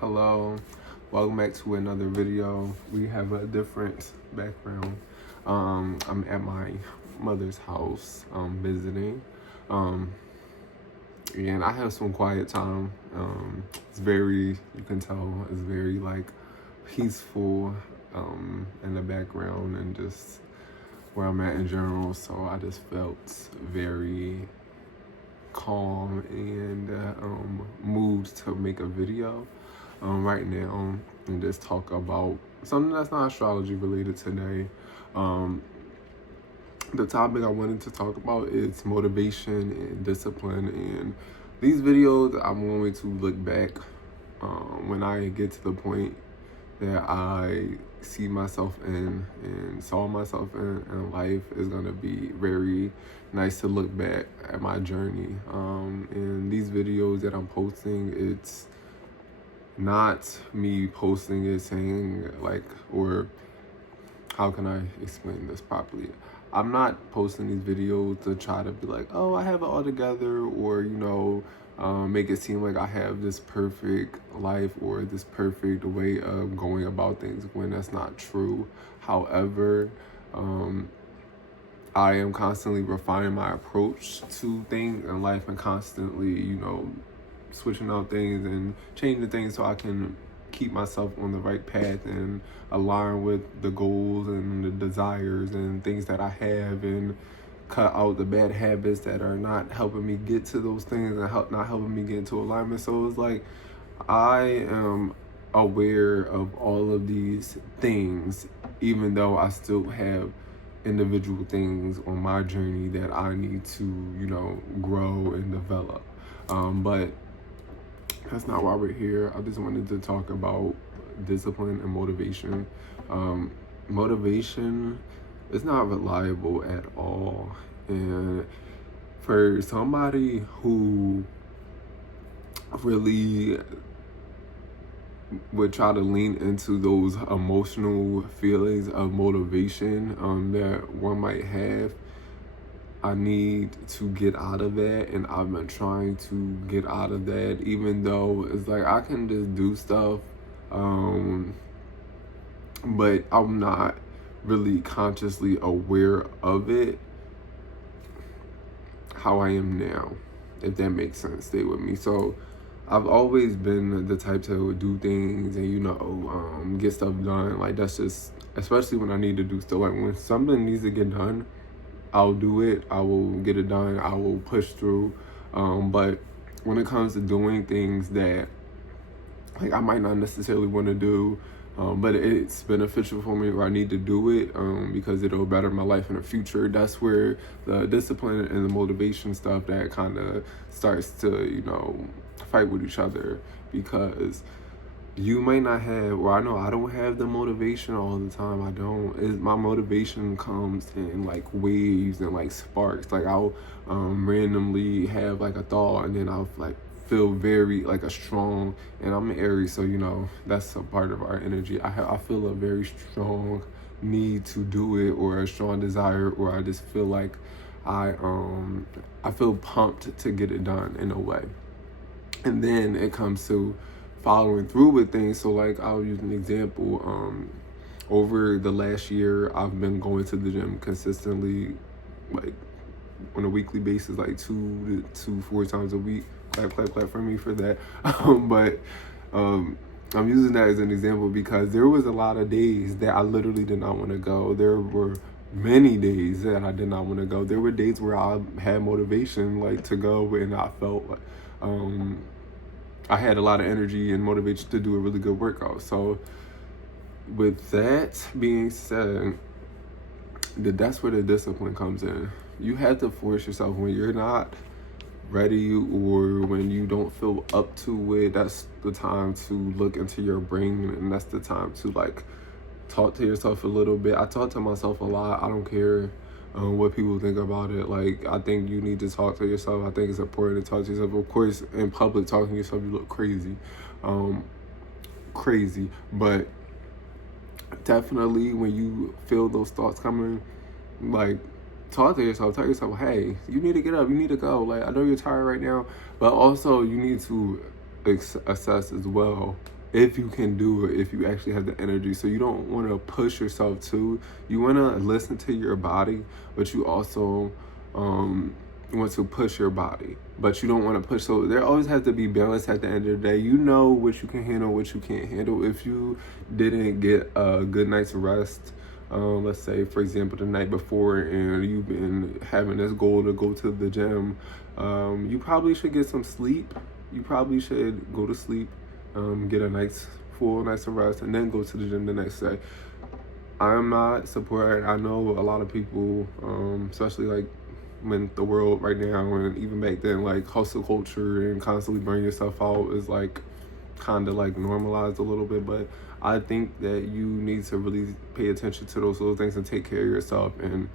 Hello, welcome back to another video. We have a different background. I'm at my mother's house, visiting, and I have some quiet time. It's very, you can tell, it's very like peaceful, in the background and just where I'm at in general. So I just felt very calm and moved to make a video right now and just talk about something that's not astrology related today. The topic I wanted to talk about is motivation and discipline, and these videos I'm going to look back when I get to the point that I see myself in and saw myself in life. Is going to be very nice to look back at my journey. And these videos that I'm posting, it's not me posting it saying like, or how can I explain this properly? I'm not posting these videos to try to be like, oh, I have it all together, or, make it seem like I have this perfect life or this perfect way of going about things, when that's not true. However, I am constantly refining my approach to things in life and constantly, switching out things and changing things so I can keep myself on the right path and align with the goals and the desires and things that I have, and cut out the bad habits that are not helping me get to those things and not helping me get into alignment. So it's like I am aware of all of these things, even though I still have individual things on my journey that I need to, grow and develop. But that's not why we're here. I just wanted to talk about discipline and motivation. Motivation is not reliable at all. And for somebody who really would try to lean into those emotional feelings of motivation that one might have, I need to get out of that, and I've been trying to get out of that, even though it's like I can just do stuff, but I'm not really consciously aware of it how I am now, if that makes sense. Stay with me. So I've always been the type to do things and, get stuff done. Like, that's just, especially when I need to do stuff. Like, when something needs to get done, I'll do it. I will get it done. I will push through. But when it comes to doing things that like I might not necessarily want to do, but it's beneficial for me, or I need to do it because it'll better my life in the future, that's where the discipline and the motivation stuff that kind of starts to, fight with each other. Because you may not have, or I know I don't have the motivation all the time. I don't. My motivation comes in like waves and like sparks. Like I'll randomly have like a thought, and then I'll like feel very like a strong, and I'm an Aries, so that's a part of our energy. I feel a very strong need to do it, or a strong desire, or I just feel like I feel pumped to get it done in a way. And then it comes to following through with things. So like, I'll use an example. Over the last year, I've been going to the gym consistently, like on a weekly basis, like 2 to 4 times a week. Clap, clap, clap for me for that. But I'm using that as an example because there was a lot of days that I literally did not want to go. There were many days that I did not want to go. There were days where I had motivation like to go, and I felt like I had a lot of energy and motivation to do a really good workout. So with that being said, that's where the discipline comes in. You have to force yourself when you're not ready, or when you don't feel up to it. That's the time to look into your brain, and that's the time to like talk to yourself a little bit. I talk to myself a lot. I don't care what people think about it. Like, I think you need to talk to yourself. I think it's important to talk to yourself. Of course, in public, talking to yourself, you look crazy. But definitely when you feel those thoughts coming, like, talk to yourself. Tell yourself, hey, you need to get up. You need to go. Like, I know you're tired right now, but also you need to assess as well if you can do it, if you actually have the energy. So you don't want to push yourself too. You want to listen to your body, but you also want to push your body, but you don't want to push. So there always has to be balance at the end of the day. You know what you can handle, what you can't handle. If you didn't get a good night's rest, let's say, for example, the night before, and you've been having this goal to go to the gym, you probably should get some sleep. You probably should go to sleep, get a nice full night's of rest, and then go to the gym the next day. I'm not supporting. I know a lot of people, especially like when the world right now, and even back then, like hustle culture and constantly burn yourself out is like kind of like normalized a little bit. But I think that you need to really pay attention to those little things and take care of yourself, and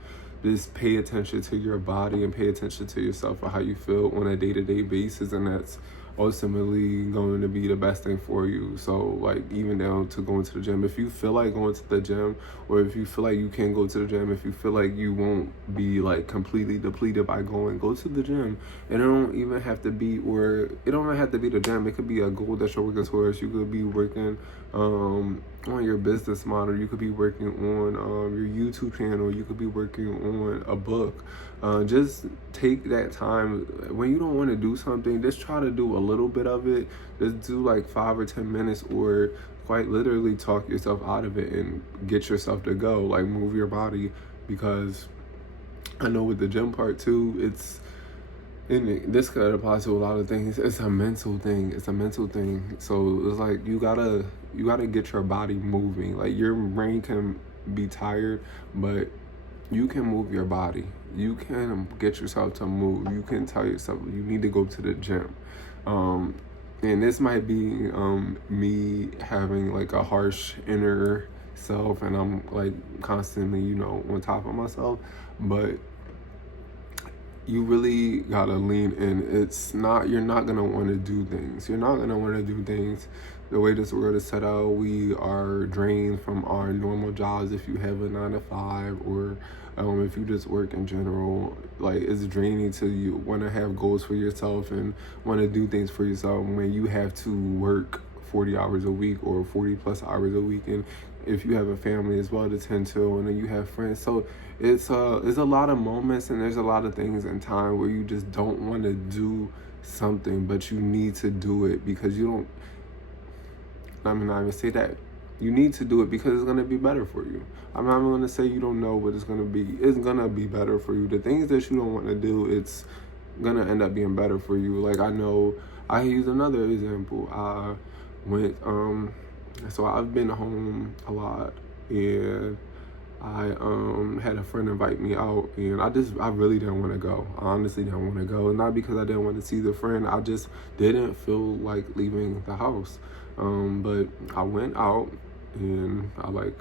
just pay attention to your body and pay attention to yourself or how you feel on a day-to-day basis. And that's ultimately going to be the best thing for you. So like even down to going to the gym, if you feel like going to the gym, or if you feel like you can go to the gym, if you feel like you won't be like completely depleted by going, go to the gym. And it don't even have to be, or it don't have to be the gym. It could be a goal that you're working towards. You could be working on your business model. You could be working on your YouTube channel. You could be working on a book. Just take that time. When you don't want to do something, just try to do a little bit of it. Just do like 5 or 10 minutes, or quite literally talk yourself out of it and get yourself to go. Like move your body, because I know with the gym part too, and this could apply to a lot of things. It's a mental thing. It's a mental thing. So it's like you gotta get your body moving. Like your brain can be tired, but you can move your body. You can get yourself to move. You can tell yourself you need to go to the gym. And this might be me having like a harsh inner self, and I'm like constantly, on top of myself. But you really gotta lean in. You're not gonna want to do things. You're not gonna want to do things the way this world is set out. We are drained from our normal jobs. If you have a 9 to 5, or if you just work in general, like it's draining to you want to have goals for yourself and want to do things for yourself when you have to work 40 hours a week or 40 plus hours a week. And if you have a family as well to tend to, and then you have friends. So it's there's a lot of moments, and there's a lot of things in time where you just don't want to do something, but you need to do it because you don't, I'm not even say that. You need to do it because it's going to be better for you. I'm not going to say you don't know what it's going to be. It's going to be better for you. The things that you don't want to do, it's going to end up being better for you. Like I know, I use another example. I went, so I've been home a lot, and I had a friend invite me out, and I really didn't want to go. I honestly didn't want to go. Not because I didn't want to see the friend. I just didn't feel like leaving the house. But I went out, and I like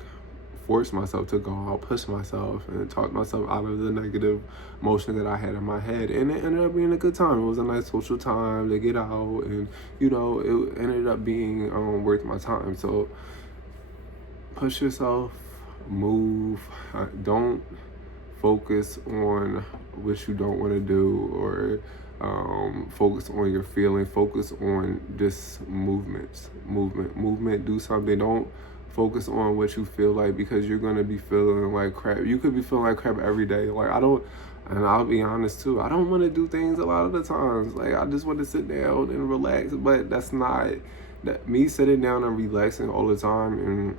forced myself to go out, push myself, and talk myself out of the negative emotion that I had in my head. And it ended up being a good time. It was a nice social time to get out, and it ended up being worth my time. So push yourself, move. Don't focus on what you don't want to do, or focus on your feeling. Focus on just movement. Do something. Don't focus on what you feel like, because you're going to be feeling like crap. You could be feeling like crap every day. Like and I'll be honest too, I don't want to do things a lot of the times. Like I just want to sit down and relax, but that's not me. Sitting down and relaxing all the time and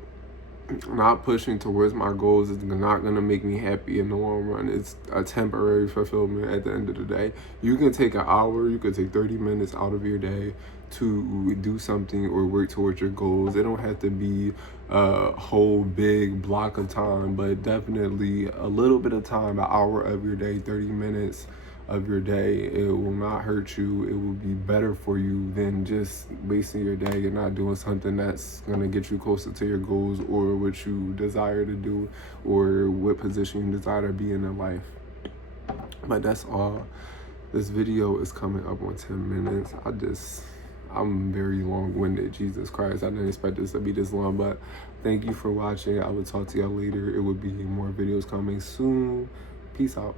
not pushing towards my goals is not going to make me happy in the long run. It's a temporary fulfillment at the end of the day. You can take an hour, you can take 30 minutes out of your day to do something or work towards your goals. It don't have to be a whole big block of time, but definitely a little bit of time, an hour of your day, 30 minutes of your day. It will not hurt you. It will be better for you than just wasting your day and not doing something that's going to get you closer to your goals, or what you desire to do, or what position you desire to be in life. But that's all. This video is coming up on 10 minutes. I'm very long-winded. Jesus Christ, I didn't expect this to be this long, but thank you for watching. I will talk to y'all later. It will be more videos coming soon. Peace out.